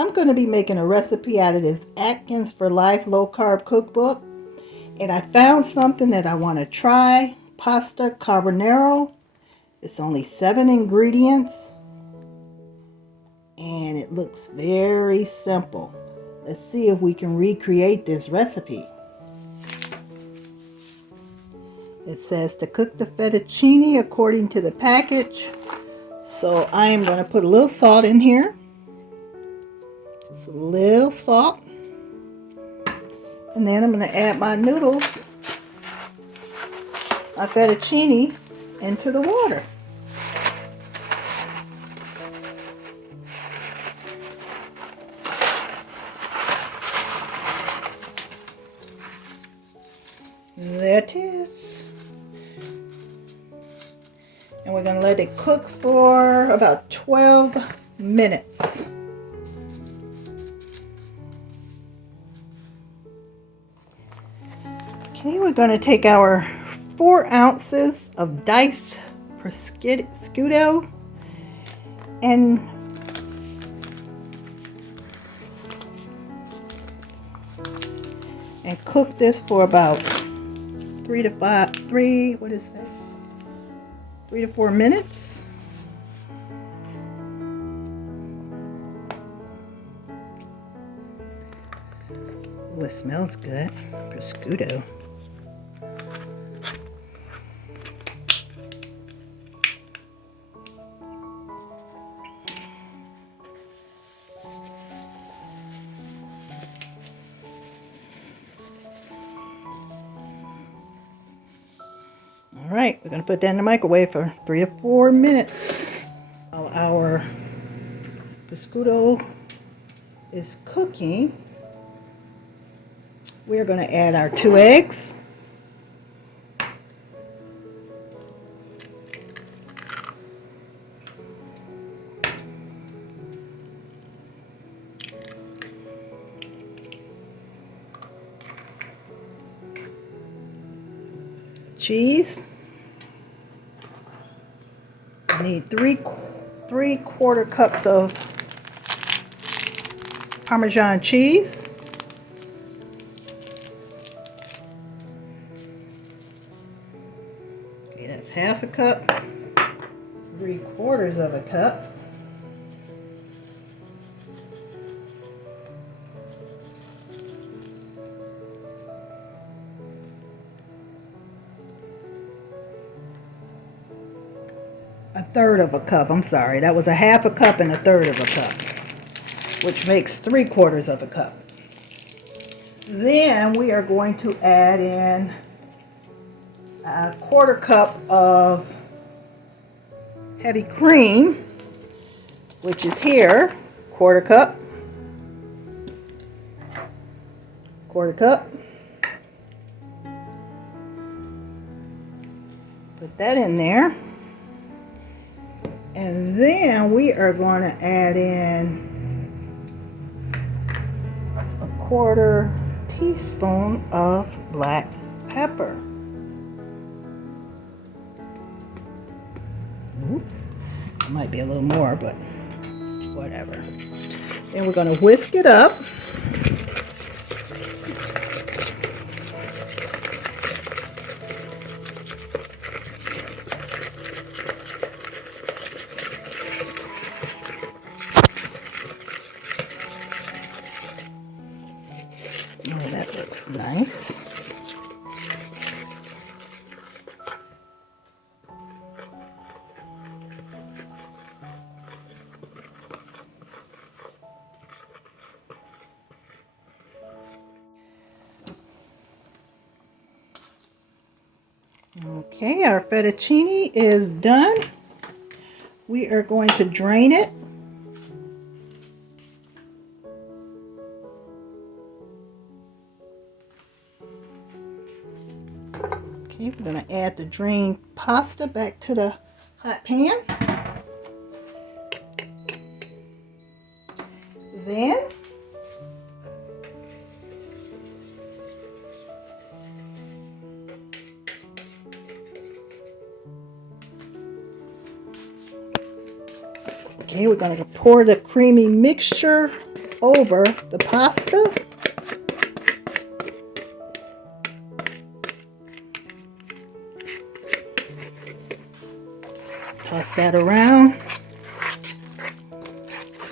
I'm going to be making a recipe out of this Atkins for Life low carb cookbook, and I found something that I want to try. Pasta carbonara. It's only 7 ingredients and it looks very simple. Let's see if we can recreate this recipe. It says to cook the fettuccine according to the package. So I am going to put a little salt in here. Just a little salt. And then I'm going to add my noodles, my fettuccine, into the water. There it is. And we're going to let it cook for about 12 minutes. Okay, we're going to take our 4 ounces of diced prosciutto and cook this for about 3 to 4 minutes. Oh, it smells good. Prosciutto. Alright, we're going to put that in the microwave for 3 to 4 minutes. While our prosciutto is cooking, we're going to add our 2 eggs. Cheese. I need 3/4 cups of Parmesan cheese. Okay, that's 1/2 cup. 3/4 of a cup. A 1/3 of a cup. I'm sorry, that was a 1/2 cup and a 1/3 of a cup, which makes 3/4 of a cup. Then we are going to add in a 1/4 cup of heavy cream, which is here, 1/4 cup, 1/4 cup. Put that in there. And then we are going to add in a 1/4 teaspoon of black pepper. Oops, it might be a little more, but whatever. Then we're going to whisk it up. Oh, that looks nice. Okay, our fettuccine is done. We are going to drain it. Okay, we're going to add the drained pasta back to the hot pan. Then okay, we're going to pour the creamy mixture over the pasta. Toss that around.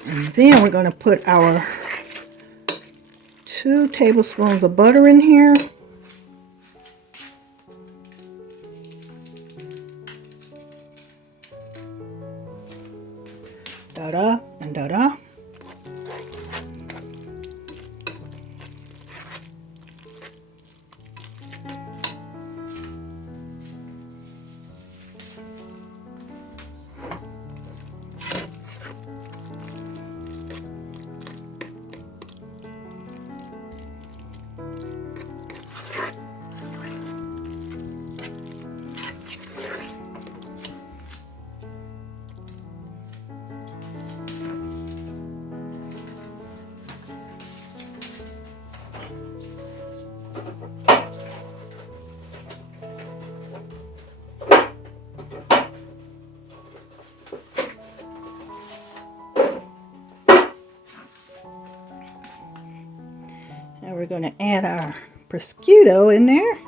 And then we're going to put our 2 tablespoons of butter in here. Da-da and da-da. Now we're going to add our prosciutto in there.